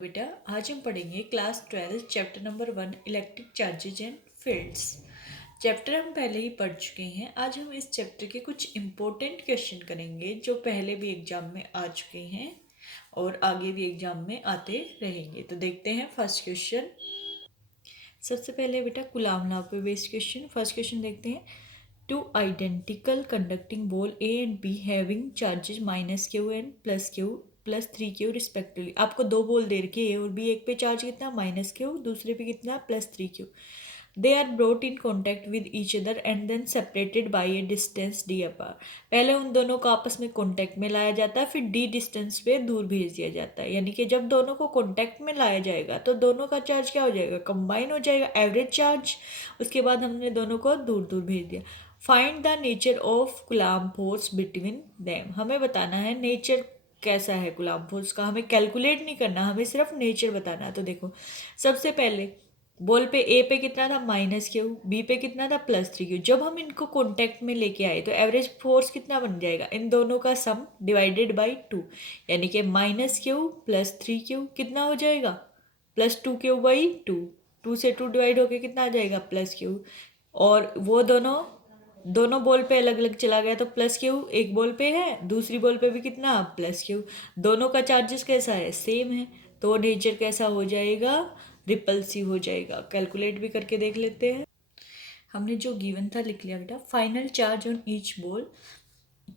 बेटा आज हम पढ़ेंगे class 12 chapter number 1 electric charges and fields. Chapter हम पहले ही पढ़ चुके हैं। आज हम इस चैप्टर के कुछ इम्पोर्टेंट क्वेश्चन करेंगे जो पहले भी एग्जाम में आ चुके हैं और आगे भी एग्जाम में आते रहेंगे। तो देखते हैं फर्स्ट क्वेश्चन। सबसे पहले बेटा कूलाम लॉ पे बेस्ड क्वेश्चन। फर्स्ट क्वेश्चन देखते हैं। Two identical conducting ball A and be having charges -q and +q +3q respectively. आपको दो बॉल दे रखी है, ए और बी। एक पे चार्ज कितना -q, दूसरे पे कितना +3q। They are brought in contact with each other and then separated by a distance d apart. पहले उन दोनों को आपस में कॉन्टैक्ट में लाया जाता है, फिर d डिस्टेंस पे दूर भेज दिया जाता है। यानी कि जब दोनों को कॉन्टैक्ट में लाया जाएगा तो दोनों का चार्ज क्या हो जाएगा, कंबाइन हो जाएगा, एवरेज चार्ज। उसके बाद हमने दोनों को दूर दूर भेज दिया। Find the nature of coulomb force between them. हमें बताना है नेचर कैसा है कूलाम फोर्स का। हमें कैलकुलेट नहीं करना, हमें सिर्फ नेचर बताना है। तो देखो, सबसे पहले बॉल पे ए पे कितना था -q, बी पे कितना था +3q। जब हम इनको कॉन्टैक्ट में लेके आए तो एवरेज फोर्स कितना बन जाएगा, इन दोनों का सम डिवाइडेड बाई 2। यानी कि -q +3q कितना हो जाएगा, +2q/2। 2 से 2 डिवाइड होके कितना आ जाएगा, +q। और वो दोनों दोनों बॉल पे अलग अलग चला गया तो +q एक बॉल पे है, दूसरी बॉल पे भी कितना +q। दोनों का चार्जेस कैसा है, सेम है। तो नेचर कैसा हो जाएगा, रिपल्सिव हो जाएगा। कैलकुलेट भी करके देख लेते हैं। हमने जो गिवन था लिख लिया बेटा। Final charge on each ball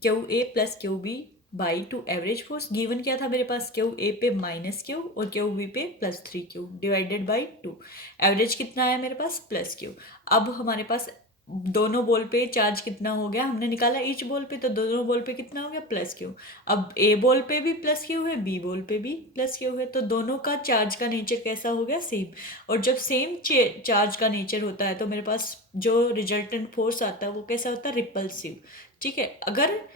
QA + QB by 2 average force. Given क्या था मेरे पास, QA पे -q और QB पे +3q डिवाइडेड बाई 2। एवरेज कितना आया मेरे पास, +q। अब हमारे पास दोनों बॉल पे चार्ज कितना हो गया, हमने निकाला ईच बॉल पे, तो दोनों बॉल पे कितना हो गया, +q। अब ए बॉल पे भी +q है, बी बॉल पे भी +q है, तो दोनों का चार्ज का नेचर कैसा हो गया, सेम। और जब सेम चार्ज का नेचर होता है तो मेरे पास जो रिजल्टेंट फोर्स आता है वो कैसा होता है, रिपल्सिव। ठीक है। अगर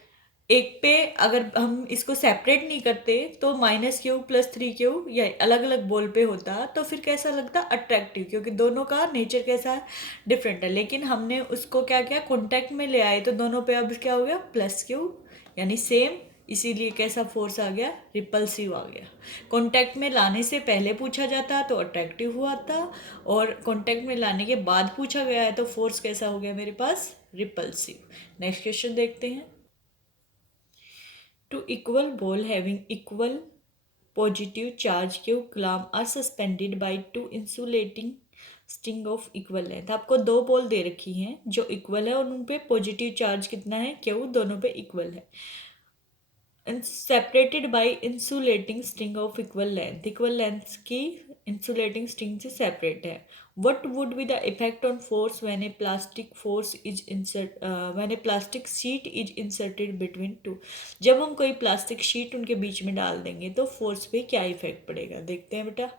एक पे अगर हम इसको सेपरेट नहीं करते तो -q +3q या अलग अलग बॉल पे होता तो फिर कैसा लगता, अट्रैक्टिव, क्योंकि दोनों का नेचर कैसा है, डिफरेंट है। लेकिन हमने उसको क्या किया, कॉन्टैक्ट में ले आए तो दोनों पे अब क्या हो गया, +q यानी सेम। इसीलिए कैसा फोर्स आ गया, रिपल्सिव आ गया। कॉन्टैक्ट में लाने से पहले पूछा जाता तो अट्रैक्टिव हुआ था, और कॉन्टैक्ट में लाने के बाद पूछा गया है तो फोर्स कैसा हो गया मेरे पास, रिपल्सिव। नेक्स्ट क्वेश्चन देखते हैं। Two equal ball having equal positive charge q coulomb are suspended by two insulating string of equal length। आपको दो बॉल दे रखी हैं जो इक्वल है और उन पे पॉजिटिव चार्ज कितना है, q, दोनों पे इक्वल है। Separated by insulating string of equal length. Equal length की इंसुलेटिंग स्ट्रिंग से सेपरेट है। What would be the effect on force when A plastic sheet is inserted between two. जब हम कोई प्लास्टिक शीट उनके बीच में डाल देंगे तो फोर्स पे क्या इफेक्ट पड़ेगा, देखते हैं बेटा।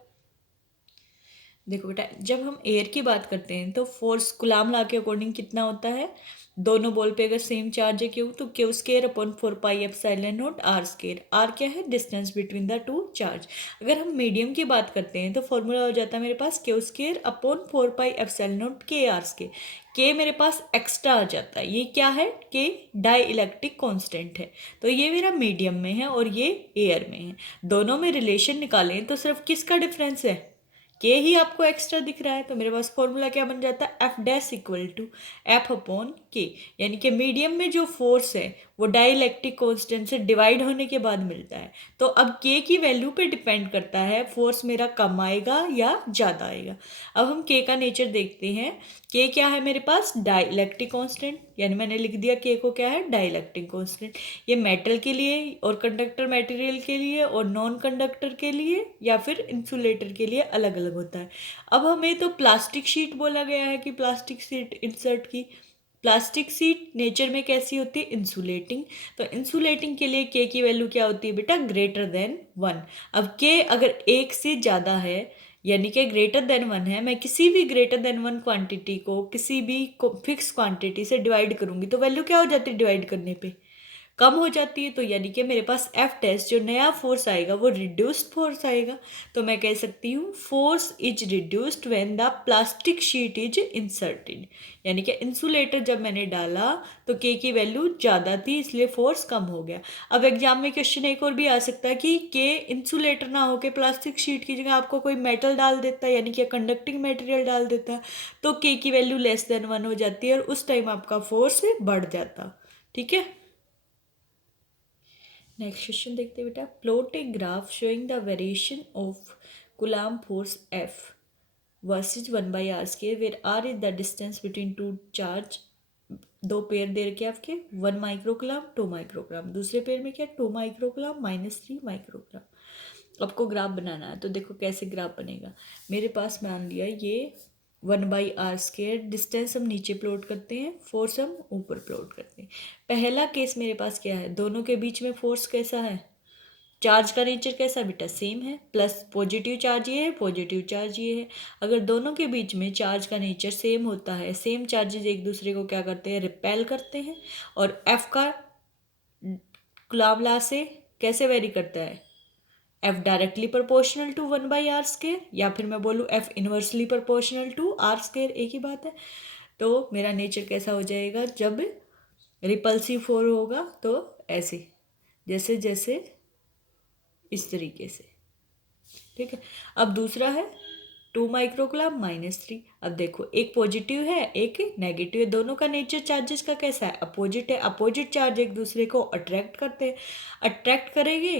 देखो बेटा, जब हम एयर की बात करते हैं तो फोर्स कूलाम लॉ के अकॉर्डिंग कितना होता है, दोनों बॉल पे अगर सेम चार्ज है क्यू तो Q²/4πε0 R²। आर क्या है, distance between the two charge. अगर हम मीडियम की बात करते हैं तो फॉर्मूला हो जाता है मेरे पास Q²/4πε0 KR²। के मेरे पास एक्स्ट्रा आ जाता है, ये क्या है, के डाई इलेक्ट्रिक कॉन्स्टेंट है। तो ये मेरा मीडियम में है और ये एयर में है। दोनों में रिलेशन निकालें तो सिर्फ किसका डिफरेंस है, के ही आपको एक्स्ट्रा दिख रहा है। तो मेरे पास फॉर्मूला क्या बन जाता है, F' = F/K। यानी कि मीडियम में जो फोर्स है वो डाइलेक्ट्रिक कांस्टेंट से डिवाइड होने के बाद मिलता है। तो अब के की वैल्यू पे डिपेंड करता है फोर्स मेरा कम आएगा या ज़्यादा आएगा। अब हम के का नेचर देखते हैं। के क्या है मेरे पास, डाइलेक्ट्रिक कांस्टेंट, यानी मैंने लिख दिया के को क्या है, डाइलेक्ट्रिक कांस्टेंट। ये मेटल के लिए और कंडक्टर मटेरियल के लिए और नॉन कंडक्टर के लिए या फिर इंसुलेटर के लिए अलग अलग होता है। अब हमें तो प्लास्टिक शीट बोला गया है कि प्लास्टिक शीट इंसर्ट की। प्लास्टिक शीट नेचर में कैसी होती है, इंसुलेटिंग। तो इंसुलेटिंग के लिए के की वैल्यू क्या होती है बेटा, >1। अब के अगर एक से ज़्यादा है यानी कि >1 है, मैं किसी भी >1 क्वांटिटी को किसी भी फिक्स क्वांटिटी से डिवाइड करूंगी तो वैल्यू क्या हो जाती है डिवाइड करने पे, कम हो जाती है, तो यानी कि मेरे पास एफ टेस्ट जो नया फोर्स आएगा वो रिड्यूस्ड फोर्स आएगा। तो मैं कह सकती हूँ force is reduced when the plastic sheet is inserted, यानी कि इंसुलेटर जब मैंने डाला तो के की वैल्यू ज़्यादा थी इसलिए फोर्स कम हो गया। अब एग्जाम में क्वेश्चन एक और भी आ सकता है कि के इंसुलेटर ना होकर प्लास्टिक शीट की जगह आपको कोई मेटल डाल देता है, यानी कि कंडक्टिंग मटेरियल डाल देता, तो के की वैल्यू लेस देन 1 हो जाती है और उस टाइम आपका फोर्स बढ़ जाता। ठीक है, नेक्स्ट क्वेश्चन देखते हैं बेटा। Plot a graph showing the variation of Coulomb force F versus 1/r square where r is the distance between two charge. दो पेयर दे रखे आपके 1 माइक्रोकूलम्ब 2 माइक्रोकूलम्ब, दूसरे पेयर में क्या 2 माइक्रोकूलम्ब -3 माइक्रोकूलम्ब। आपको ग्राफ बनाना है, तो देखो कैसे ग्राफ बनेगा। मेरे पास मान लिया ये 1/r स्क्वायर, डिस्टेंस हम नीचे प्लॉट करते हैं, फोर्स हम ऊपर प्लॉट करते हैं। पहला केस मेरे पास क्या है, दोनों के बीच में फोर्स कैसा है, चार्ज का नेचर कैसा बेटा, सेम है, प्लस पॉजिटिव चार्ज ये है, पॉजिटिव चार्ज ये है। अगर दोनों के बीच में चार्ज का नेचर सेम होता है, सेम चार्जेस एक दूसरे को क्या करते हैं, रिपेल करते हैं, और एफ का कूलम्ब लॉ से कैसे वेरी करता है, F directly proportional to 1/r square, या फिर मैं बोलूँ F inversely proportional to r square, एक ही बात है। तो मेरा नेचर कैसा हो जाएगा, जब रिपल्सिव फोर्स होगा तो ऐसे, जैसे जैसे इस तरीके से। ठीक है, अब दूसरा है 2 माइक्रोकूलम्ब -3। अब देखो एक पॉजिटिव है एक नेगेटिव है, दोनों का नेचर चार्जेस का कैसा है, अपोजिट है। अपोजिट चार्ज एक दूसरे को अट्रैक्ट करते हैं, अट्रैक्ट करेंगे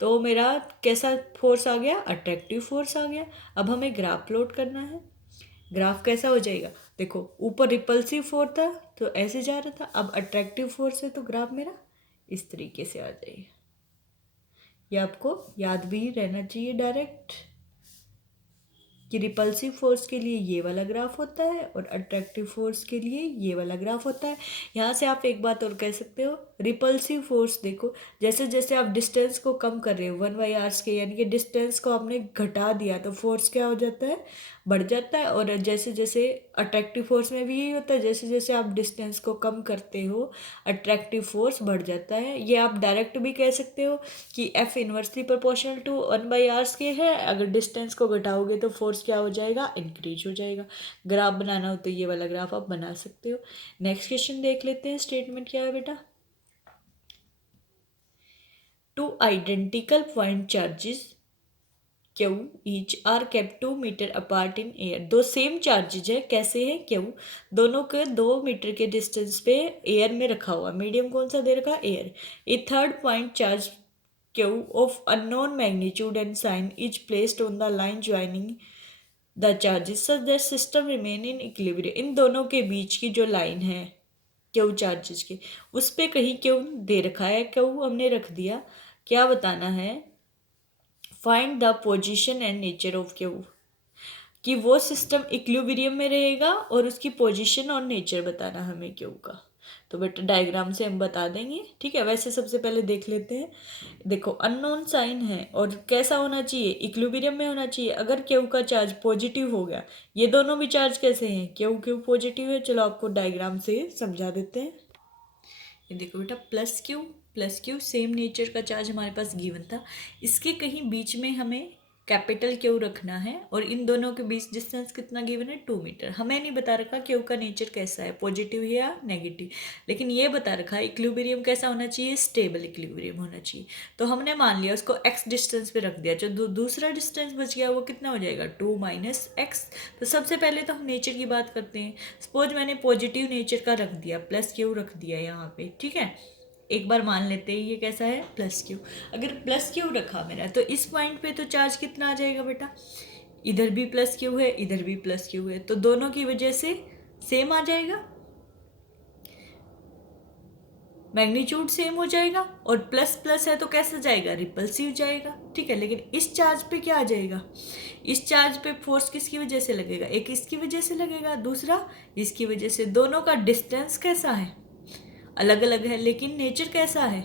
तो मेरा कैसा फोर्स आ गया, अट्रैक्टिव फोर्स आ गया। अब हमें ग्राफ प्लॉट करना है, ग्राफ कैसा हो जाएगा, देखो ऊपर रिपल्सिव फोर्स था तो ऐसे जा रहा था, अब अट्रैक्टिव फोर्स है तो ग्राफ मेरा इस तरीके से आ जाएगा। ये आपको याद भी रहना चाहिए डायरेक्ट कि रिपल्सिव फोर्स के लिए ये वाला ग्राफ होता है और अट्रैक्टिव फोर्स के लिए ये वाला ग्राफ होता है। यहाँ से आप एक बात और कह सकते हो, रिपल्सिव फोर्स देखो जैसे जैसे आप डिस्टेंस को कम कर रहे हो 1/r के, यानी कि डिस्टेंस को आपने घटा दिया तो फोर्स क्या हो जाता है, बढ़ जाता है। और जैसे जैसे अट्रैक्टिव फोर्स में भी यही होता है, जैसे जैसे आप डिस्टेंस को कम करते हो अट्रैक्टिव फोर्स बढ़ जाता है। ये आप डायरेक्ट भी कह सकते हो कि F inversely proportional to 1/r के है, अगर डिस्टेंस को घटाओगे तो फोर्स क्या हो जाएगा, इंक्रीज हो जाएगा। ग्राफ बनाना हो तो ये वाला ग्राफ आप बना सकते हो। नेक्स्ट क्वेश्चन देख लेते हैं, स्टेटमेंट क्या है बेटा। Two identical point charges Q each are kept 2 metre apart in air. दो सेम चार्जेज है, कैसे है, क्यू दोनों के 2 मीटर के डिस्टेंस पे एयर में रखा हुआ, मीडियम कौन सा दे रखा, air. A third point charge Q of unknown magnitude and sign is placed on the line joining the charges such that system remain in equilibrium। इन दोनों के बीच की जो लाइन है Q चार्जेस की, उस पर कहीं Q दे रखा है, Q हमने रख दिया, क्या बताना है, find the position and nature of Q, कि वो सिस्टम इक्विलिब्रियम में रहेगा और उसकी पोजीशन और नेचर बताना हमें Q का। तो बेटा डायग्राम से हम बता देंगे, ठीक है। वैसे सबसे पहले देख लेते हैं, देखो अननोन साइन है और कैसा होना चाहिए, इक्विलिब्रियम में होना चाहिए। अगर क्यू का चार्ज पॉजिटिव हो गया, ये दोनों भी चार्ज कैसे हैं, क्यू क्यू पॉजिटिव है। चलो आपको डायग्राम से समझा देते हैं। ये देखो बेटा प्लस क्यू सेम नेचर का चार्ज हमारे पास गिवन था, इसके कहीं बीच में हमें कैपिटल क्यू रखना है और इन दोनों के बीच डिस्टेंस कितना गिवन है, 2 मीटर। हमें नहीं बता रखा क्यू का नेचर कैसा है, पॉजिटिव है या नेगेटिव, लेकिन ये बता रखा है इक्विलिब्रियम कैसा होना चाहिए, स्टेबल इक्विलिब्रियम होना चाहिए। तो हमने मान लिया उसको एक्स डिस्टेंस पे रख दिया, जो दूसरा डिस्टेंस बच गया वो कितना हो जाएगा, 2 - x। तो सबसे पहले तो हम नेचर की बात करते हैं। सपोज मैंने पॉजिटिव नेचर का रख दिया, प्लस क्यू रख दिया यहाँ पे, ठीक है। एक बार मान लेते हैं ये कैसा है, प्लस क्यू। अगर प्लस क्यू रखा मेरा तो इस पॉइंट पे तो चार्ज कितना आ जाएगा बेटा, इधर भी प्लस क्यू है इधर भी प्लस क्यू है, तो दोनों की वजह से सेम आ जाएगा, मैग्नीट्यूड सेम हो जाएगा। और प्लस प्लस है तो कैसा जाएगा, रिपल्सिव जाएगा, ठीक है। लेकिन इस चार्ज पे क्या आ जाएगा, इस चार्ज पे फोर्स किसकी वजह से लगेगा, एक इसकी वजह से लगेगा, दूसरा इसकी वजह से। दोनों का डिस्टेंस कैसा है, अलग अलग है, लेकिन नेचर कैसा है,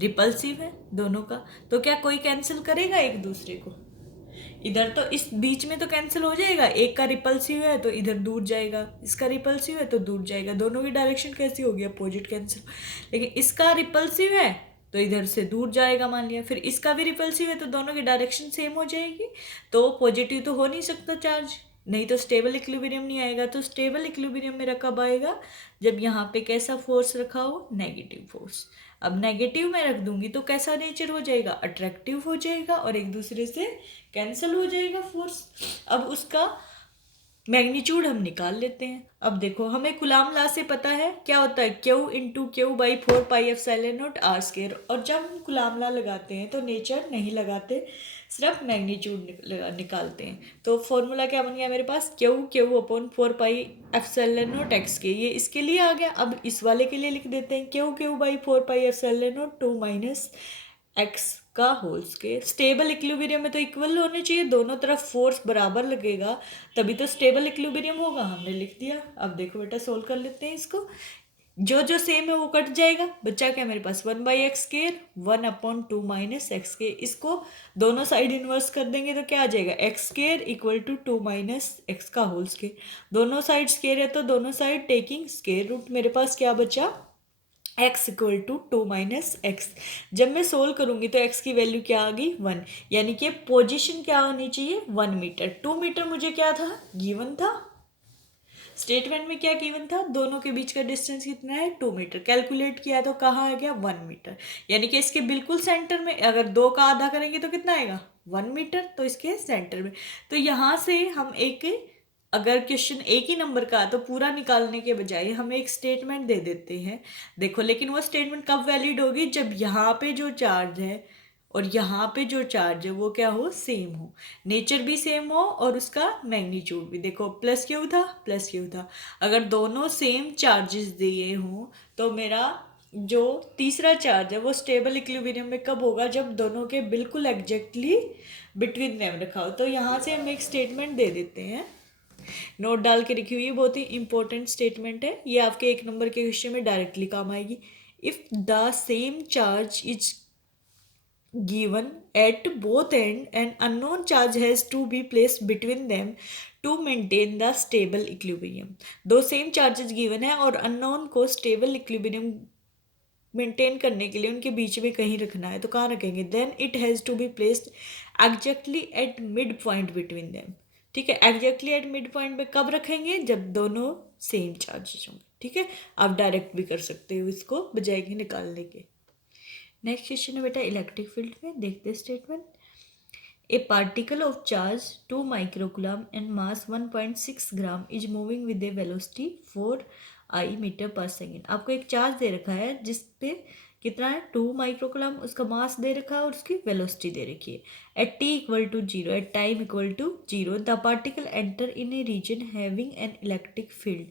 रिपल्सिव है दोनों का। तो क्या कोई कैंसिल करेगा एक दूसरे को, इधर तो इस बीच में तो कैंसिल हो जाएगा, एक का रिपल्सिव है तो इधर दूर जाएगा, इसका रिपल्सिव है तो दूर जाएगा, दोनों की डायरेक्शन कैसी होगी, अपोजिट कैंसिल। लेकिन इसका रिपल्सिव है तो इधर से दूर जाएगा मान लिया, फिर इसका भी रिपल्सिव है तो दोनों की डायरेक्शन सेम हो जाएगी, तो पॉजिटिव तो हो नहीं सकता चार्ज, नहीं तो स्टेबल इक्विलिब्रियम नहीं आएगा। तो स्टेबल इक्विलिब्रियम मेरा कब आएगा, जब यहाँ पे कैसा फोर्स रखा हो, नेगेटिव फोर्स। अब नेगेटिव में रख दूंगी तो कैसा नेचर हो जाएगा, अट्रैक्टिव हो जाएगा और एक दूसरे से कैंसिल हो जाएगा फोर्स। अब उसका मैग्नीट्यूड हम निकाल लेते हैं। अब देखो हमें कूलाम लॉ से पता है क्या होता है, Q into Q by 4πε0 r square. और जब हम कूलाम लॉ लगाते हैं तो नेचर नहीं लगाते, सिर्फ मैग्नीट्यूड निकालते हैं। तो फॉर्मूला क्या बन गया मेरे पास, क्यू अपॉन 4πε0 एक्स के, ये इसके लिए आ गया। अब इस वाले के लिए लिख देते हैं क्यू बाई 4πε0 2 माइनस एक्स का होल स्क्वायर। स्टेबल इक्विलिब्रियम में तो इक्वल होने चाहिए, दोनों तरफ फोर्स बराबर लगेगा तभी तो स्टेबल इक्विलिब्रियम होगा, हमने लिख दिया। अब देखो बेटा सोल्व कर लेते हैं इसको, जो जो सेम है वो कट जाएगा, बच्चा क्या मेरे पास 1/x², 1/2 माइनस एक्स के, इसको दोनों साइड इन्वर्स कर देंगे तो क्या आ जाएगा, x² equal to 2 minus x का होल स्क्वायर। दोनों साइड स्क्वायर है तो दोनों साइड टेकिंग स्क्वायर रूट, मेरे पास क्या बचा, x equal to 2 minus X. जब मैं सोल्व करूंगी तो x की वैल्यू क्या आ गई 1, यानी कि पोजीशन क्या होनी चाहिए 1 मीटर। 2 मीटर मुझे क्या था, गिवन था, स्टेटमेंट में क्या गिवन था, दोनों के बीच का डिस्टेंस कितना है 2 मीटर। कैलकुलेट किया तो कहाँ आ गया 1 मीटर, यानी कि इसके बिल्कुल सेंटर में, अगर 2 का आधा करेंगे तो कितना आएगा 1 मीटर, तो इसके सेंटर में। तो यहाँ से हम एक, अगर क्वेश्चन एक ही नंबर का तो पूरा निकालने के बजाय हम एक स्टेटमेंट दे देते हैं। देखो लेकिन वो स्टेटमेंट कब वैलिड होगी, जब यहाँ पे जो चार्ज है और यहाँ पे जो चार्ज है वो क्या हो, सेम हो, नेचर भी सेम हो और उसका मैग्नीट्यूड भी। देखो प्लस क्यू था, प्लस क्यू था, अगर दोनों सेम चार्जेस दिए हों तो मेरा जो तीसरा चार्ज है वो स्टेबल इक्विलिब्रियम में कब होगा, जब दोनों के बिल्कुल एग्जैक्टली बिटवीन देम रखा हो। तो यहाँ से हम एक स्टेटमेंट दे देते हैं, नोट डाल के रखी हुई है, बहुत ही इंपॉर्टेंट स्टेटमेंट है ये, आपके 1 नंबर के क्वेश्चन में डायरेक्टली काम आएगी। If the same charge is given at both end, an unknown charge has to be placed between them to maintain the stable equilibrium। दो सेम चार्जेस गिवन है और अननोन को स्टेबल इक्विलिब्रियम मेंटेन करने के लिए उनके बीच में कहीं रखना है, तो कहाँ रखेंगे, then it has to be placed exactly at mid point between them. ठीक है, एग्जैक्टली एट मिड पॉइंट पे कब रखेंगे, जब दोनों सेम चार्जेस होंगे। ठीक है, आप डायरेक्ट भी कर सकते हो इसको बजाय कि निकालने के। नेक्स्ट क्वेश्चन है बेटा इलेक्ट्रिक फील्ड में, देखते statement, a particle of charge 2 microcoulomb and mass 1.6 gram is moving with a velocity 4 metre per second. आपको एक चार्ज दे रखा है जिस पे कितना है 2 माइक्रोकूलम, उसका मास दे रखा है और उसकी वेलोसिटी दे रखी है। At t equal to 0, at time equal to 0 the particle enter in a region having an electric field.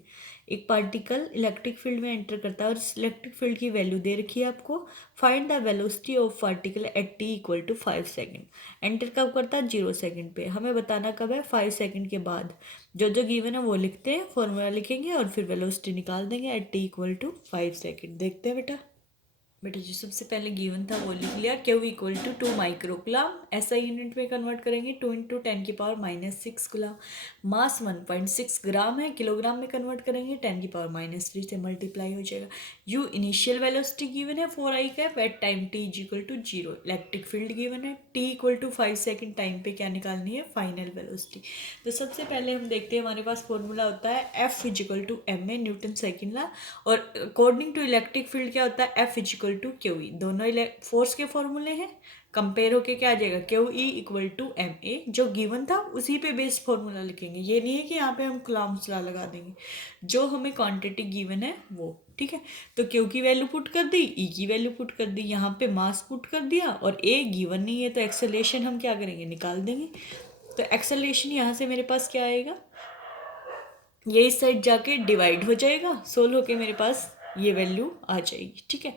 एक पार्टिकल इलेक्ट्रिक फील्ड में एंटर करता है और इस इलेक्ट्रिक फील्ड की वैल्यू दे रखी है आपको। Find the velocity of particle at t equal to 5 second. Enter कब करता है 0 सेकेंड पे, हमें बताना कब है 5 सेकेंड के बाद। जो जो गिवन है वो लिखते हैं, फॉर्मूला लिखेंगे और फिर वेलोसिटी निकाल देंगे at t equal to 5 second. देखते हैं बेटा जो सबसे पहले गिवन था वो लिख लिया, क्यू इक्वल टू 2 माइक्रोकूलम, ऐसा यूनिट में कन्वर्ट करेंगे 2 इंटू 10⁻⁻6 कूलम। मास 1.6 ग्राम है, किलोग्राम में कन्वर्ट करेंगे 10⁻³ से मल्टीप्लाई हो जाएगा। यू इनिशियल वेलोसिटी गिवन है 4i cap at time t is equal to 0। Electric field given है t equal to 5 second time पे क्या निकालनी है, फाइनल वेलोसिटी। तो सबसे पहले हम देखते हैं, हमारे पास फॉर्मूला होता है F is equal to ma, Newton second law, और अकॉर्डिंग टू इलेक्ट्रिक फील्ड क्या होता है F is equal to Q E. दोनों फोर्स के फॉर्मूले हैं, कंपेयर होके क्या आ जाएगा Q E equal to M A, जो गिवन था उसी पे बेस्ड फॉर्मूला लिखेंगे। ये नहीं है कि यहाँ पे हम कूलम्ब्स लॉ लगा देंगे, जो हमें क्वांटिटी गिवन है वो। ठीक है, तो क्यू की वैल्यू पुट कर दी, ई की वैल्यू पुट कर दी, यहाँ पे मास पुट कर दिया और ए गिवन नहीं है तो एक्सेलरेशन हम क्या करेंगे, निकाल देंगे। तो एक्सेलरेशन यहाँ से मेरे पास क्या आएगा, ये इस साइड जाके डिवाइड हो जाएगा, सोल्व होके मेरे पास ये वैल्यू आ जाएगी। ठीक है,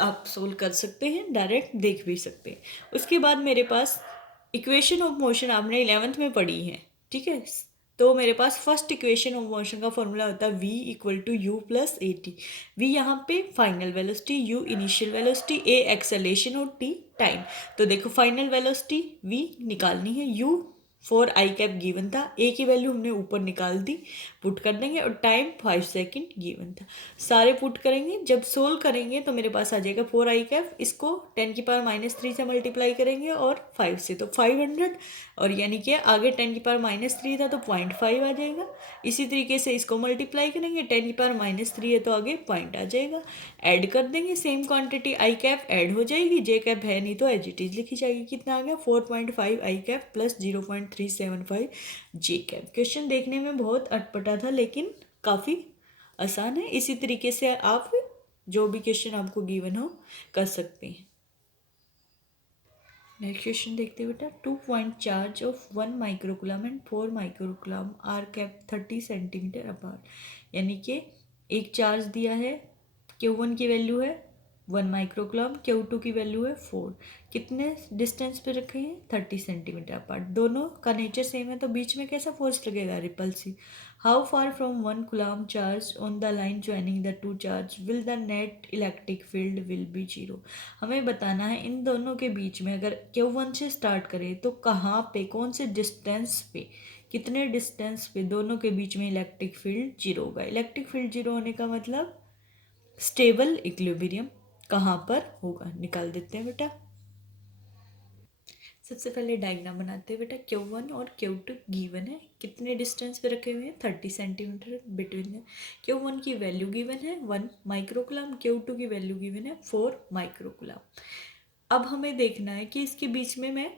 आप सोल्व कर सकते हैं, डायरेक्ट देख भी सकते हैं। उसके बाद मेरे पास इक्वेशन ऑफ मोशन आपने 11th में पढ़ी है। ठीक है, तो मेरे पास फर्स्ट इक्वेशन ऑफ मोशन का फॉर्मूला होता है v equal to u plus a t. V यहाँ पे final velocity, u initial velocity, a acceleration और t टाइम। तो देखो फाइनल वेलोसिटी v निकालनी है, u four i cap given था, a की वैल्यू हमने ऊपर निकाल दी, पुट कर देंगे, और टाइम 5 सेकेंड गिवन था। सारे पुट करेंगे, जब सोल्व करेंगे तो मेरे पास आ जाएगा 4 आई कैप, इसको 10⁻³ से मल्टीप्लाई करेंगे और 5 से, तो 500, और यानी कि आगे 10⁻³ था तो 0.5 आ जाएगा। इसी तरीके से इसको मल्टीप्लाई करेंगे, 10⁻³ है तो आगे पॉइंट आ जाएगा। ऐड कर देंगे, सेम क्वांटिटी आई कैप ऐड हो जाएगी, जे कैप है नहीं तो एज इट इज लिखी जाएगी। कितना आ गया 4.5 आई कैप प्लस 0.375 जे कैप। क्वेश्चन देखने में बहुत अटपटा था लेकिन काफ़ी आसान है। इसी तरीके से आप जो भी क्वेश्चन आपको गिवन हो कर सकते हैं। नेक्स्ट क्वेश्चन देखते हैं बेटा। 2 point charge of 1 microcoulomb and 4 microcoulomb are kept 30 centimetre apart. यानी कि एक चार्ज दिया है, Q1 की वैल्यू है 1 माइक्रोकुलम, Q2 की वैल्यू है 4। कितने डिस्टेंस पे रखे हैं 30 सेंटीमीटर अपार्ट। दोनों का नेचर सेम है तो बीच में कैसा फोर्स लगेगा repulsive. How far from 1 coulomb charge on the line joining the two charge will the net electric field will be 0। हमें बताना है इन दोनों के बीच में अगर Q1 से स्टार्ट करें तो कहाँ पे, कौन से डिस्टेंस पे, कितने डिस्टेंस पे दोनों के बीच में इलेक्ट्रिक फील्ड 0 होगा। इलेक्ट्रिक फील्ड 0 होने का मतलब स्टेबल इक्विलिब्रियम कहाँ पर होगा, निकाल देते हैं बेटा। सबसे पहले डायग्राम बनाते हैं बेटा। Q1 और Q2 गिवन है, कितने डिस्टेंस पे रखे हुए हैं 30 सेंटीमीटर बिटवीन है। Q1 की वैल्यू गिवन है 1 माइक्रोकुलम, Q2 की वैल्यू गिवन है 4 माइक्रोकुलम। अब हमें देखना है कि इसके बीच में मैं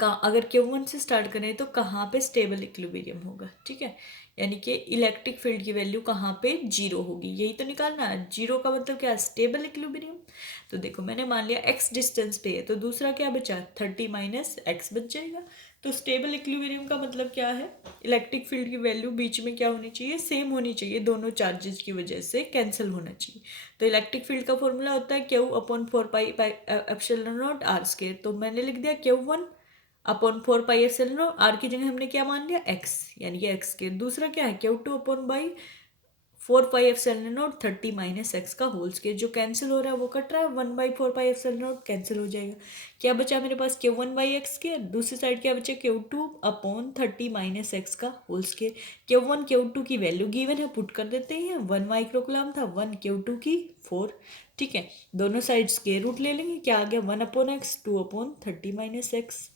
अगर Q1 से स्टार्ट करें तो कहाँ पे स्टेबल इक्विलिब्रियम होगा, ठीक है। यानी कि इलेक्ट्रिक फील्ड की वैल्यू कहाँ पे 0 होगी, यही तो निकालना है। 0 का मतलब क्या है, स्टेबल इक्विलिब्रियम। तो देखो मैंने मान लिया x डिस्टेंस पे है तो दूसरा क्या बचा 30 माइनस एक्स बच जाएगा। तो स्टेबल इक्विलिब्रियम का मतलब क्या है, इलेक्ट्रिक फील्ड की वैल्यू बीच में क्या होनी चाहिए, सेम होनी चाहिए, दोनों चार्जेस की वजह से कैंसिल होना चाहिए। तो इलेक्ट्रिक फील्ड का फॉर्मूला होता है Q/4πε0r²। तो मैंने लिख दिया Q1 अपॉन 4πε0, आर की जगह हमने क्या मान लिया x, यानी कि x के। दूसरा क्या है Q2 upon by 4πε0 30 minus x का होल स्क्वायर। जो कैंसिल हो रहा है वो कट रहा है, 1/4πε0 कैंसिल हो जाएगा। क्या बचा मेरे पास Q1/x²। दूसरी साइड क्या बचा Q2 अपॉन 30 माइनस एक्स का होल स्क्वायर। Q1 Q2 की वैल्यू गिवन है, पुट कर देते हैं। 1 माइक्रोकुलम था, 1 Q2 की 4, ठीक है। दोनों साइड स्क्वायर रूट ले लेंगे, क्या आ गया 1/x 2/30 minus x.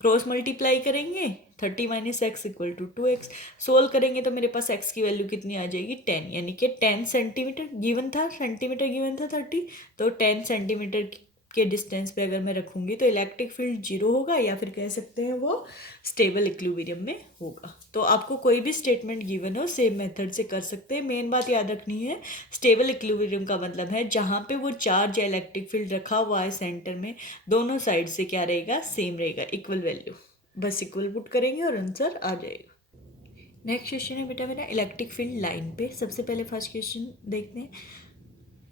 Cross multiply करेंगे, 30 minus X equal to 2x। Solve करेंगे तो मेरे पास x की वैल्यू कितनी आ जाएगी 10, यानी कि 10 सेंटीमीटर गिवन था, सेंटीमीटर गिवन था 30, तो 10 सेंटीमीटर के डिस्टेंस पे अगर मैं रखूँगी तो इलेक्ट्रिक फील्ड 0 होगा, या फिर कह सकते हैं वो स्टेबल इक्विलिब्रियम में होगा। तो आपको कोई भी स्टेटमेंट गिवन हो सेम मेथड से कर सकते हैं। मेन बात याद रखनी है, स्टेबल इक्विलिब्रियम का मतलब है जहाँ पे वो चार्ज या इलेक्ट्रिक फील्ड रखा हुआ है सेंटर में, दोनों साइड से क्या रहेगा, सेम रहेगा, इक्वल वैल्यू। बस इक्वल पुट करेंगे और आंसर आ जाएगा। नेक्स्ट क्वेश्चन है बेटा मेरा इलेक्ट्रिक फील्ड लाइन पे। सबसे पहले फर्स्ट क्वेश्चन देखते हैं,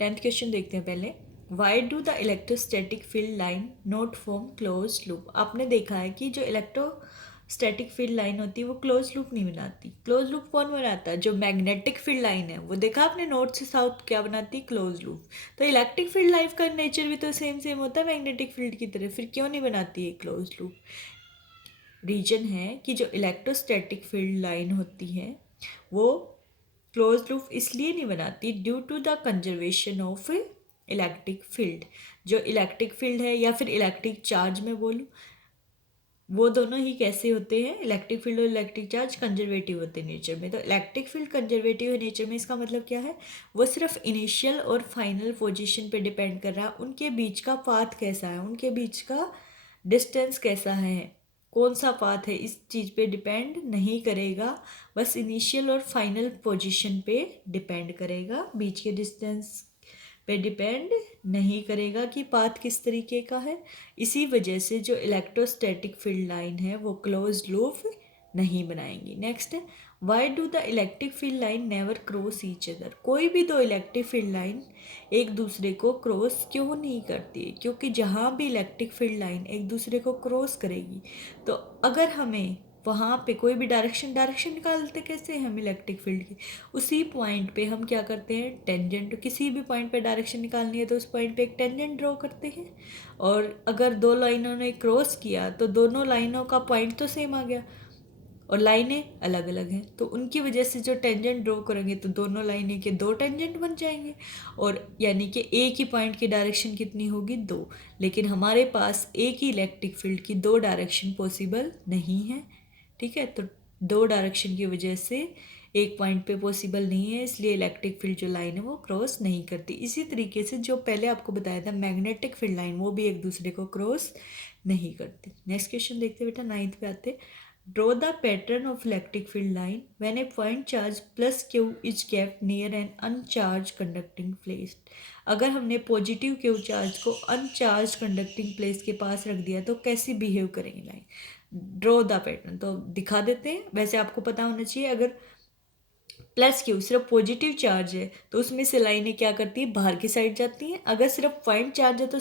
10th क्वेश्चन देखते हैं पहले। Why do the electrostatic field line not form close loop. आपने देखा है कि जो इलेक्ट्रोस्टैटिक फील्ड लाइन होती है वो क्लोज लूप नहीं बनाती। क्लोज लूप कौन बनाता है, जो मैग्नेटिक फील्ड लाइन है वो देखा आपने, नॉर्थ से साउथ क्या बनाती है, क्लोज लूप। तो इलेक्ट्रिक फील्ड लाइन का नेचर भी तो सेम सेम होता है मैग्नेटिक फील्ड की तरह, फिर क्यों नहीं बनाती है क्लोज लूप। रीजन है कि जो इलेक्ट्रोस्टैटिक फील्ड लाइन होती है वो क्लोज लूप इसलिए नहीं बनाती due to the conservation of electric field. जो इलेक्ट्रिक फील्ड है या फिर इलेक्ट्रिक चार्ज में बोलूँ, वो दोनों ही कैसे होते हैं, इलेक्ट्रिक फील्ड और इलेक्ट्रिक चार्ज कंजर्वेटिव होते हैं नेचर में। तो इलेक्ट्रिक फील्ड कंजर्वेटिव है नेचर में, इसका मतलब क्या है, वो सिर्फ इनिशियल और फाइनल पोजीशन पे डिपेंड कर रहा है, उनके बीच का पाथ कैसा है, उनके बीच का डिस्टेंस कैसा है, कौन सा पाथ है, इस चीज़ पे डिपेंड नहीं करेगा। बस इनिशियल और फाइनल पोजीशन पे डिपेंड करेगा, बीच के डिस्टेंस पे डिपेंड नहीं करेगा कि पाथ किस तरीके का है। इसी वजह से जो इलेक्ट्रोस्टैटिक फील्ड लाइन है वो क्लोज लूप नहीं बनाएंगी। नेक्स्ट है, why do the electric field line never cross each other. कोई भी दो इलेक्ट्रिक फील्ड लाइन एक दूसरे को क्रॉस क्यों नहीं करती है, क्योंकि जहाँ भी इलेक्ट्रिक फील्ड लाइन एक दूसरे को क्रॉस करेगी तो अगर हमें वहाँ पे कोई भी डायरेक्शन निकालते कैसे हम इलेक्ट्रिक फील्ड की, उसी पॉइंट पे हम क्या करते हैं, टेंजेंट, किसी भी पॉइंट पे डायरेक्शन निकालनी है तो उस पॉइंट पे एक टेंजेंट ड्रॉ करते हैं। और अगर दो लाइनों ने क्रॉस किया तो दोनों लाइनों का पॉइंट तो सेम आ गया, और लाइनें अलग अलग हैं तो उनकी वजह से जो टेंजेंट ड्रॉ करेंगे तो दोनों लाइनें के दो टेंजेंट बन जाएंगे, और यानी कि एक ही पॉइंट की डायरेक्शन कितनी होगी, दो। लेकिन हमारे पास एक ही इलेक्ट्रिक फील्ड की दो डायरेक्शन पॉसिबल नहीं है, ठीक है। तो दो डायरेक्शन की वजह से एक पॉइंट पे पॉसिबल नहीं है, इसलिए इलेक्ट्रिक फील्ड जो लाइन है वो क्रॉस नहीं करती। इसी तरीके से जो पहले आपको बताया था मैग्नेटिक फील्ड लाइन, वो भी एक दूसरे को क्रॉस नहीं करती। नेक्स्ट क्वेश्चन देखते बेटा, 9th पे आते। Draw the pattern of electric field line when a point charge plus Q is kept near an uncharged conducting place. अगर हमने पॉजिटिव क्यू चार्ज को अनचार्ज कंडक्टिंग प्लेस के पास रख दिया तो कैसी बिहेव करेंगे लाइन। ड्रॉ द पैटर्न तो दिखा देते हैं। वैसे आपको पता होना चाहिए, अगर प्लस क्यू सिर्फ पॉजिटिव चार्ज है तो उसमें से लाइनें क्या करती है, बाहर की साइड जाती हैं। अगर सिर्फ पॉइंट चार्ज है तो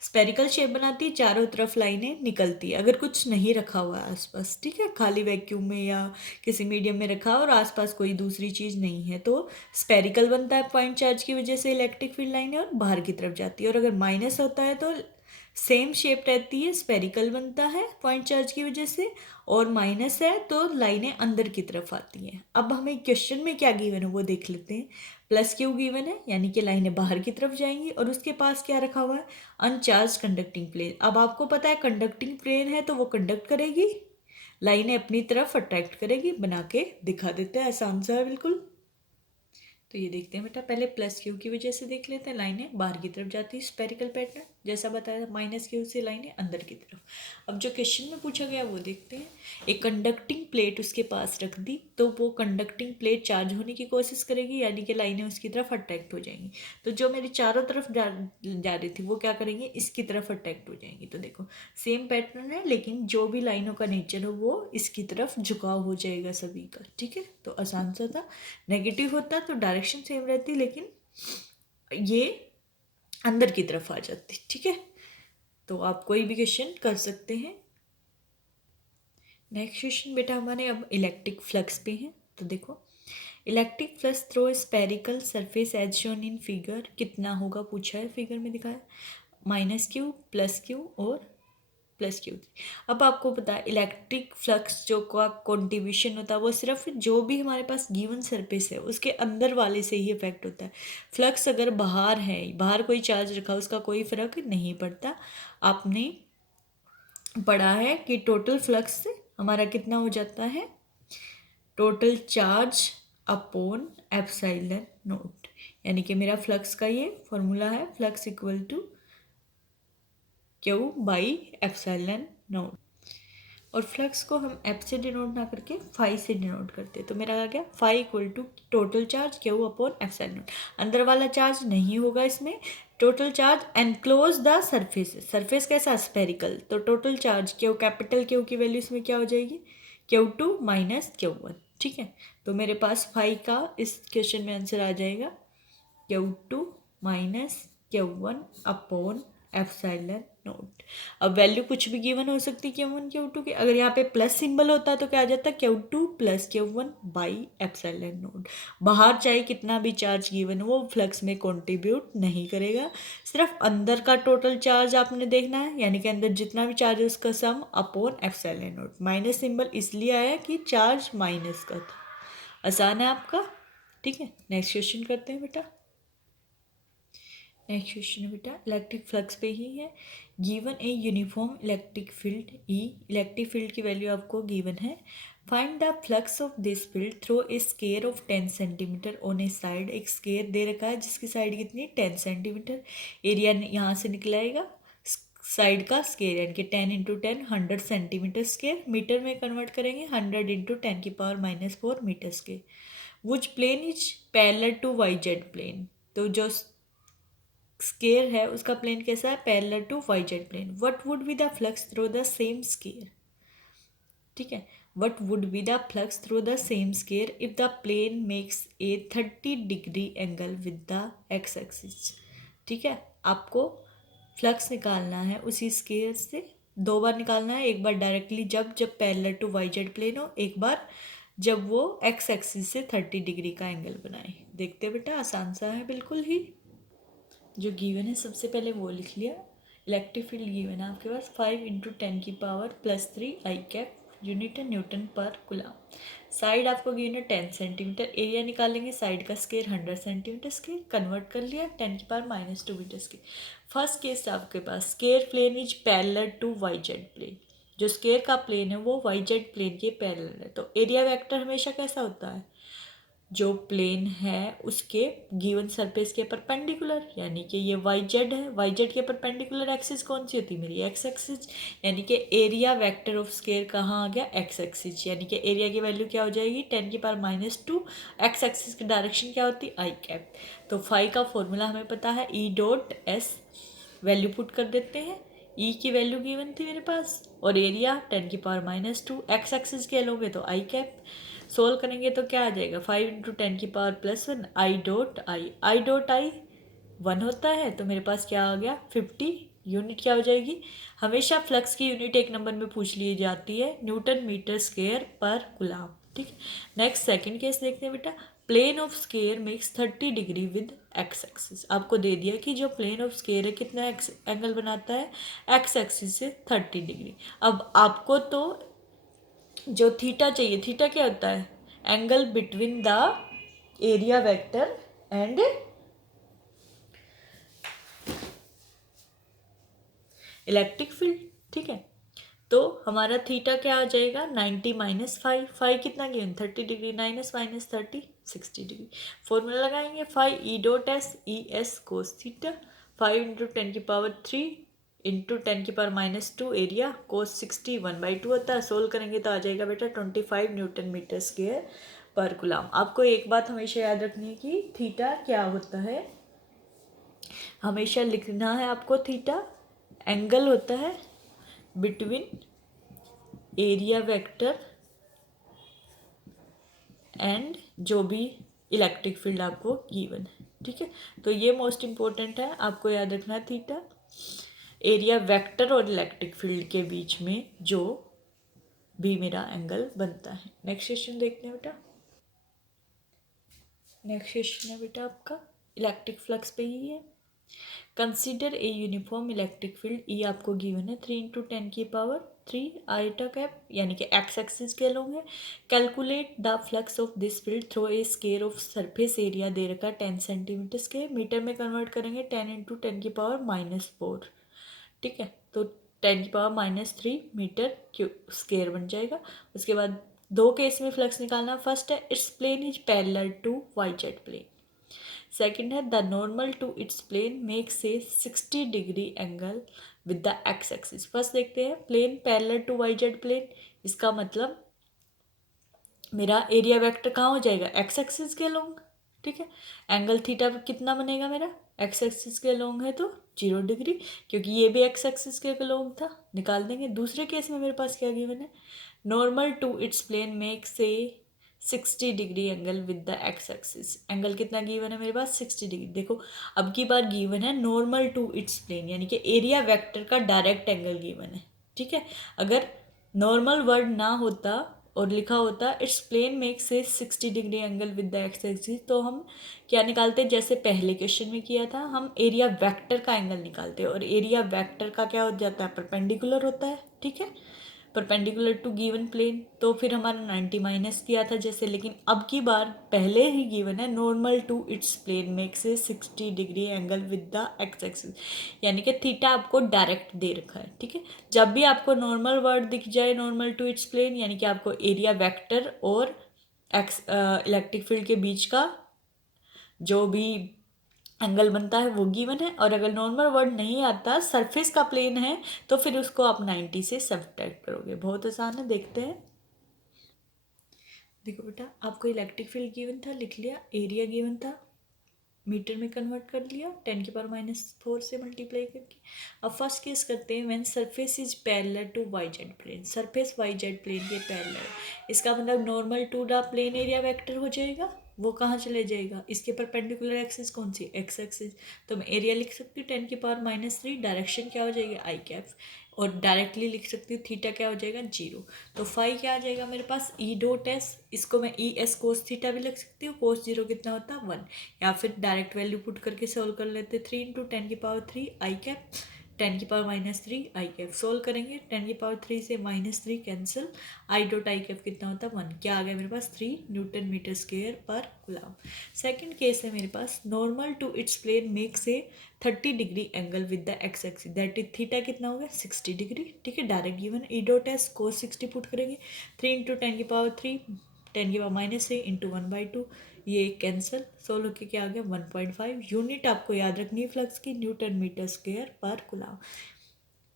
स्पेरिकल शेप बनाती है, चारों तरफ लाइनें निकलती है। अगर कुछ नहीं रखा हुआ है आसपास, ठीक है, खाली वैक्यूम में या किसी मीडियम में रखा और आसपास कोई दूसरी चीज़ नहीं है तो स्पेरिकल बनता है पॉइंट चार्ज की वजह से इलेक्ट्रिक फील्ड लाइनें, और बाहर की तरफ जाती है। और अगर माइनस होता है तो सेम शेप रहती है, स्पेरिकल बनता है पॉइंट चार्ज की वजह से, और माइनस है तो लाइनें अंदर की तरफ आती हैं। अब हमें क्वेश्चन में क्या गिवन है वो देख लेते हैं। प्लस क्यू गिवन है, यानी कि लाइनें बाहर की तरफ जाएंगी, और उसके पास क्या रखा हुआ है, अनचार्ज कंडक्टिंग प्लेन। अब आपको पता है कंडक्टिंग प्लेन है तो वो कंडक्ट करेगी, लाइनें अपनी तरफ अट्रैक्ट करेगी। बना के दिखा देते हैं, आसान सा है बिल्कुल। तो ये देखते हैं बेटा, पहले प्लस क्यू की वजह से देख लेते हैं, लाइनें बाहर की तरफ जाती है, स्पेरिकल पैटर्न जैसा बताया था। माइनस क्यू से लाइनें अंदर की तरफ। अब जो क्वेश्चन में पूछा गया वो देखते हैं। एक कंडक्टिंग प्लेट उसके पास रख दी तो वो कंडक्टिंग प्लेट चार्ज होने की कोशिश करेगी, यानी कि लाइनें उसकी तरफ अट्रैक्ट हो जाएंगी। तो जो मेरी चारों तरफ जा रही थी वो क्या करेंगे, इसकी तरफ अट्रैक्ट हो जाएंगी। तो देखो सेम पैटर्न है, लेकिन जो भी लाइनों का नेचर हो वो इसकी तरफ झुकाव हो जाएगा सभी का, ठीक है। तो आसान सा था। नेगेटिव होता तो डायरेक्शन सेम रहती, लेकिन ये अंदर की तरफ आ जाती, ठीक है। तो आप कोई भी क्वेश्चन कर सकते हैं। नेक्स्ट क्वेश्चन बेटा हमारे अब इलेक्ट्रिक फ्लक्स पे हैं। तो देखो, electric flux through spherical surface as shown in figure, कितना होगा पूछा है, फिगर में दिखाया माइनस क्यू, प्लस क्यू और प्लस क्यू। अब आपको पता है इलेक्ट्रिक फ्लक्स जो का कॉन्ट्रीब्यूशन होता है वो सिर्फ जो भी हमारे पास गिवन सरफेस है उसके अंदर वाले से ही इफेक्ट होता है। फ्लक्स अगर बाहर है, बाहर कोई चार्ज रखा उसका कोई फर्क नहीं पड़ता। आपने पढ़ा है कि टोटल फ्लक्स हमारा कितना हो जाता है, total charge upon epsilon naught, यानी कि मेरा फ्लक्स का ये फॉर्मूला है, flux equal to Q by epsilon naught. और फ्लक्स को हम एफ से डिनोट ना करके फाई से डिनोट करते, तो मेरा आ गया phi equal to total charge Q upon epsilon naught. अंदर वाला चार्ज नहीं होगा इसमें, total charge enclose the surface, surface कैसा स्पेरिकल, तो total charge Q, capital Q की वैल्यू इसमें क्या हो जाएगी, Q2 माइनस Q1, ठीक है। तो मेरे पास फाई का इस क्वेश्चन में आंसर आ जाएगा Q2 minus Q1 upon epsilon note. अब वैल्यू कुछ भी गिवन हो सकती है Q1 Q2 की। अगर यहाँ पे प्लस सिंबल होता तो क्या आ जाता, Q2 plus Q1 by epsilon note. बाहर चाहे कितना भी चार्ज गिवन हो वो फ्लक्स में कंट्रीब्यूट नहीं करेगा, सिर्फ अंदर का टोटल चार्ज आपने देखना है, यानी कि अंदर जितना भी चार्ज है उसका सम upon epsilon note. Minus symbol इसलिए आया कि चार्ज माइनस का था। आसान है आपका, ठीक है। नेक्स्ट क्वेश्चन करते हैं बेटा। नेक्स्ट क्वेश्चन है बेटा इलेक्ट्रिक फ्लक्स पे ही है। Given a uniform electric field E, electric field की वैल्यू आपको गिवन है। Find the flux of this field through a square of 10 centimetre on a side. एक स्केयर दे रखा है जिसकी साइड कितनी 10 सेंटीमीटर, एरिया यहाँ से निकलाएगा साइड का स्केयर, यानी कि 10 इंटू 10 100 सेंटीमीटर स्केयर, मीटर में कन्वर्ट करेंगे 100 इंटू 10 की power -4 metre square. Which plane is parallel to Y Z plane, तो जो स्केयर है उसका प्लेन कैसा है, parallel to Y Z plane. What would be the flux through the same square, ठीक है। What would be the flux through the same square if the plane makes a 30 degree angle with the X axis, ठीक है। आपको flux निकालना है उसी square से दो बार निकालना है, एक बार डायरेक्टली जब parallel to Y Z plane हो, एक बार जब वो एक्स एक्सिस से 30 डिग्री का एंगल बनाए। देखते हैं बेटा, आसान सा है बिल्कुल ही। जो गिवन है सबसे पहले वो लिख लिया। इलेक्ट्रिक फील्ड गिवन है आपके पास 5 × 10⁻³ आई कैप यूनिट है न्यूटन पर कूलम। साइड आपको गिवन है 10 सेंटीमीटर, एरिया निकालेंगे साइड का स्केयर 100 सेंटीमीटर स्केयर, कन्वर्ट कर लिया 10⁻² मीटर स्केयर। फर्स्ट केस आपके पास square plane is parallel to Y Z plane, जो स्केयर का प्लेन है वो वाई जेड प्लेन के पैरेलल है। तो एरिया वेक्टर हमेशा कैसा होता है, जो प्लेन है उसके गिवन सरफेस के परपेंडिकुलर, यानी कि ये वाई जेड है, वाई जेड के परपेंडिकुलर एक्सिस कौन सी होती है मेरी, एक्स एक्सिस, यानी कि एरिया वेक्टर ऑफ स्केयर कहाँ आ गया, एक्स एक्सिस, यानी कि एरिया की वैल्यू क्या हो जाएगी 10⁻², एक्स एक्सिस की डायरेक्शन क्या होती है आई कैप। तो फाई का फॉर्मूला हमें पता है E.S, वैल्यू पुट कर देते हैं, ई की वैल्यू गिवन थी मेरे पास, और एरिया 10⁻², एक्स एक्सिस के लोगे तो आई कैप। सोल्व करेंगे तो क्या आ जाएगा 5 × 10⁻+1 आई 1 होता है, तो मेरे पास क्या आ गया 50। यूनिट क्या हो जाएगी, हमेशा फ्लक्स की यूनिट एक नंबर में पूछ ली जाती है, न्यूटन मीटर स्क्वायर पर कूलम। ठीक, नेक्स्ट सेकंड केस देखते हैं बेटा। Plane of square makes 30 degree with X axis. आपको दे दिया कि जो प्लेन ऑफ स्केयर है कितना एक्स एंगल बनाता है, एक्स एक्सिस से 30 डिग्री। अब आपको तो जो थीटा चाहिए, थीटा क्या होता है, angle between the area vector and electric field. ठीक है, तो हमारा थीटा क्या आ जाएगा 90 - 5, कितना गिवन 30 डिग्री, -30 60 डिग्री। फॉर्मूला लगाएंगे E.S, ES cos theta 5 × 10⁻³ × 10⁻² area cos 60 1/2 होता है। सोल्व करेंगे तो आ जाएगा बेटा 25 न्यूटन मीटर स्क्वायर पर कूलम। आपको एक बात हमेशा याद रखनी है कि थीटा क्या होता है, हमेशा लिखना है आपको, थीटा एंगल होता है बिटवीन एरिया वेक्टर एंड जो भी इलेक्ट्रिक फील्ड आपको गिवन है। ठीक है, तो ये मोस्ट इम्पोर्टेंट है, आपको याद रखना है थीटा एरिया वेक्टर और इलेक्ट्रिक फील्ड के बीच में जो भी मेरा एंगल बनता है। नेक्स्ट क्वेश्चन देखते हैं बेटा। नेक्स्ट क्वेश्चन है बेटा आपका इलेक्ट्रिक फ्लक्स पे ही है। Consider a uniform electric field, E आपको गिवन है 3 × 10⁻³ आइटा कैप, यानी कि एक्स एक्सिस के लोगे। Calculate the flux of this field through a square of surface area दे रखा 10 सेंटीमीटर स्केयर, मीटर में कन्वर्ट करेंगे 10 × 10⁻⁻4। ठीक है, तो 10⁻³ मीटर क्यूब स्केयर बन जाएगा। उसके बाद दो केस में फ्लक्स निकालना, फर्स्ट है its plane is parallel to Y Z plane, second है the normal to its plane makes a 60 degree angle with the X axis. First देखते हैं plane parallel to Y Z plane, इसका मतलब मेरा area vector कहाँ हो जाएगा x axis के लॉन्ग। ठीक है, एंगल थीटा कितना बनेगा मेरा, एक्स एक्सिस के लॉन्ग है तो 0 डिग्री, क्योंकि ये भी एक्स एक्सिस के लॉन्ग था, निकाल देंगे। दूसरे केस में मेरे पास क्या गिवन है, normal to its plane makes a 60 degree angle with the X axis. Angle कितना गिवन है मेरे पास 60 डिग्री। देखो अब की बार गिवन है नॉर्मल टू इट्स प्लेन, यानी कि एरिया वेक्टर का डायरेक्ट एंगल गिवन है। ठीक है, अगर नॉर्मल वर्ड ना होता और लिखा होता its plane makes a 60 degree angle with the X axis, तो हम क्या निकालते, जैसे पहले क्वेश्चन में किया था, हम एरिया वेक्टर का एंगल निकालते हैं, और एरिया वेक्टर का क्या हो जाता है परपेंडिकुलर होता है। ठीक है, परपेंडिकुलर टू गिवन प्लेन, तो फिर हमारा 90 माइनस किया था जैसे, लेकिन अब की बार पहले ही गिवन है normal to its plane makes a 60 degree angle with the X axis, यानी कि थीटा आपको डायरेक्ट दे रखा है। ठीक है, जब भी आपको नॉर्मल वर्ड दिख जाए नॉर्मल टू इट्स प्लेन, यानी कि आपको एरिया वेक्टर और एक्स इलेक्ट्रिक फील्ड के बीच का जो भी एंगल बनता है वो गिवन है, और अगर नॉर्मल वर्ड नहीं आता सरफेस का प्लेन है तो फिर उसको आप 90 से सब्ट्रैक्ट करोगे। बहुत आसान है, देखते हैं। देखो बेटा, आपको इलेक्ट्रिक फील्ड गिवन था, लिख लिया, एरिया गिवन था, मीटर में कन्वर्ट कर लिया 10⁻⁴ से मल्टीप्लाई करके। अब फर्स्ट केस करते हैं, when surface is parallel to Y Z plane, surface Y Z plane के पैरेलल, इसका मतलब normal to the plane area vector हो जाएगा, वो कहाँ चले जाएगा, इसके परपेंडिकुलर एक्सिस कौन सी, एक्स एक्सिस, तो मैं एरिया लिख सकती हूँ 10⁻³ डायरेक्शन क्या हो जाएगी आई कैप, और डायरेक्टली लिख सकती हूँ थीटा क्या हो जाएगा 0। तो फाई क्या आ जाएगा मेरे पास ई डॉट एस, इसको मैं ई एस कोस थीटा भी लिख सकती हूँ। कोस 0 कितना होता है 1, या फिर डायरेक्ट वैल्यू पुट करके सोल्व कर लेते 3 into 10⁻³ I cap 10⁻³ I cap solve करेंगे 10⁻³ से -3 cancel, I dot I cap कितना होता है 1, क्या आ गया मेरे पास 3 न्यूटन मीटर स्क्वायर पर कूलम। सेकंड केस है मेरे पास normal to its plane makes a 30 degree angle with the X axis that is theta कितना हो गया 60 डिग्री। ठीक है, direct given E dot S कोस 60 पुट करेंगे 3 इंटू 10⁻³ 10⁻³ इंटू 1/2, ये कैंसिल सोल्व होके क्या आ गया 1.5। यूनिट आपको याद रखनी है फ्लक्स की न्यूटन मीटर स्क्वायर पर कूलम।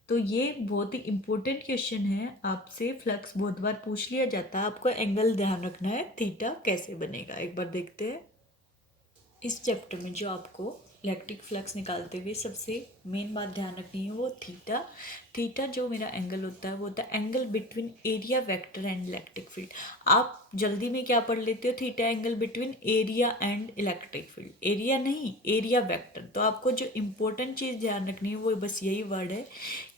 तो ये बहुत ही इंपॉर्टेंट क्वेश्चन है, आपसे फ्लक्स बहुत बार पूछ लिया जाता है, आपको एंगल ध्यान रखना है थीटा कैसे बनेगा। एक बार देखते हैं इस चैप्टर में जो आपको इलेक्ट्रिक फ्लक्स निकालते हुए सबसे मेन बात ध्यान रखनी है वो थीटा। थीटा जो मेरा एंगल होता है वो होता है angle between area vector and electric field. आप जल्दी में क्या पढ़ लेते हो, theta angle between area and electric field, area नहीं एरिया वेक्टर। तो आपको जो इम्पोर्टेंट चीज़ ध्यान रखनी है वो बस यही वर्ड है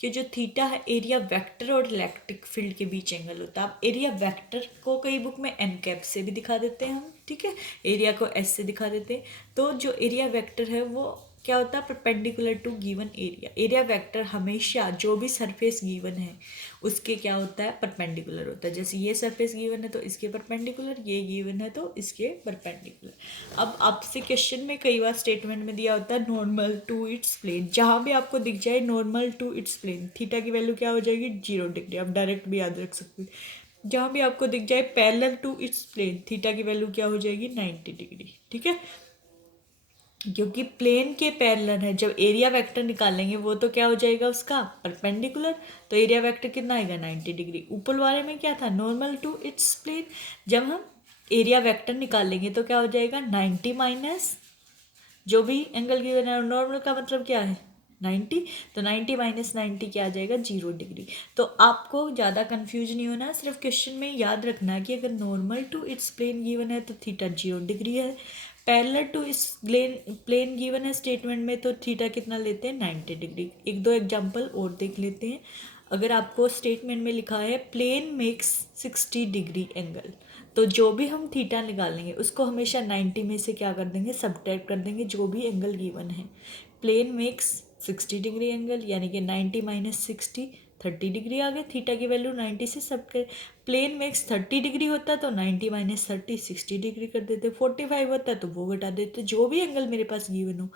कि जो थीटा है एरिया वेक्टर और इलेक्ट्रिक फील्ड के बीच एंगल होता है। आप एरिया वेक्टर को कई बुक में एन कैप से भी दिखा देते हैं हम, ठीक है, एरिया को एस से दिखा देते हैं। तो जो एरिया वेक्टर है वो क्या होता है perpendicular to given area. Area vector हमेशा जो भी सरफेस गिवन है उसके क्या होता है परपेंडिकुलर होता है। जैसे ये सरफेस गिवन है तो इसके परपेंडिकुलर, ये गिवन है तो इसके परपेंडिकुलर। अब आपसे क्वेश्चन में कई बार स्टेटमेंट में दिया होता है नॉर्मल टू इट्स प्लेन, जहाँ भी आपको दिख जाए normal to its plane theta की वैल्यू क्या हो जाएगी 0 डिग्री। आप डायरेक्ट भी याद रख सकते हैं। जहाँ भी आपको दिख जाए parallel to its plane theta की वैल्यू क्या हो जाएगी 90 डिग्री। ठीक है, क्योंकि प्लेन के पैरेलल है, जब एरिया वेक्टर निकालेंगे वो तो क्या हो जाएगा उसका परपेंडिकुलर, तो एरिया वेक्टर कितना आएगा 90 डिग्री। ऊपर वाले में क्या था नॉर्मल टू इट्स प्लेन, जब हम एरिया वेक्टर निकालेंगे तो क्या हो जाएगा 90 माइनस जो भी एंगल गिवन है, नॉर्मल का मतलब क्या है 90, तो 90 माइनस 90 क्या आ जाएगा 0 डिग्री। तो आपको ज़्यादा कंफ्यूज नहीं होना, सिर्फ क्वेश्चन में याद रखना कि अगर normal to its plane given है तो थीटा 0 डिग्री है, पैरेलल टू इस प्लेन गिवन है स्टेटमेंट में तो थीटा कितना लेते हैं 90 डिग्री। एक दो एग्जाम्पल और देख लेते हैं। अगर आपको स्टेटमेंट में लिखा है प्लेन मेक्स 60 डिग्री एंगल, तो जो भी हम थीटा निकालेंगे उसको हमेशा 90 में से क्या कर देंगे सब्ट्रैक्ट कर देंगे जो भी एंगल गिवन है। प्लेन मेक्स 60 डिग्री एंगल यानी कि 90 माइनस 60 30 डिग्री आ गया, थीटा की वैल्यू 90 से सब कर। प्लेन मेक्स 30 डिग्री होता तो 90 माइनस 30 60 डिग्री कर देते, 45 होता तो वो घटा देते, जो भी एंगल मेरे पास गिवन हो।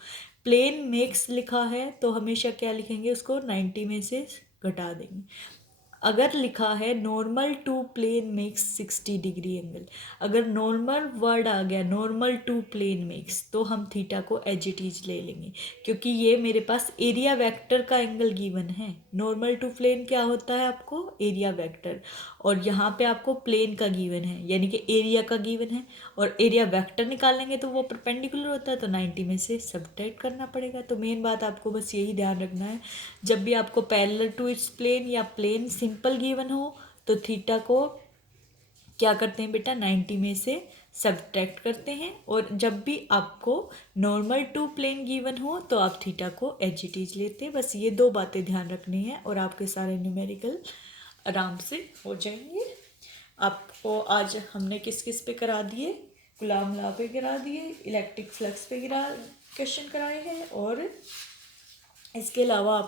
प्लेन मेक्स लिखा है तो हमेशा क्या लिखेंगे उसको 90 में से घटा देंगे। अगर लिखा है normal to plane makes 60 degree angle, अगर नॉर्मल वर्ड आ गया नॉर्मल टू प्लेन मेक्स तो हम थीटा को एज इट इज ले लेंगे, क्योंकि ये मेरे पास एरिया वेक्टर का एंगल गिवन है। नॉर्मल टू प्लेन क्या होता है आपको एरिया वेक्टर, और यहाँ पे आपको प्लेन का गिवन है यानी कि एरिया का गिवन है, और एरिया वेक्टर निकालेंगे तो वो परपेंडिकुलर होता है तो 90 में से सब्ट्रैक्ट करना पड़ेगा। तो मेन बात आपको बस यही ध्यान रखना है, जब भी आपको पैरेलल टू इट्स प्लेन या प्लेन सिंपल गिवन हो तो थीटा को क्या करते हैं बेटा 90 में से सब्ट्रैक्ट करते हैं, और जब भी आपको नॉर्मल टू प्लेन गिवन हो तो आप थीटा को एज इट इज लेते हैं। बस ये दो बातें ध्यान रखनी है और आपके सारे न्यूमेरिकल आराम से हो जाएंगे। आपको आज हमने किस किस पे करा दिए, गुलाम लॉ पे करा दिए, इलेक्ट्रिक फ्लक्स पे क्वेश्चन कराए हैं, और इसके अलावा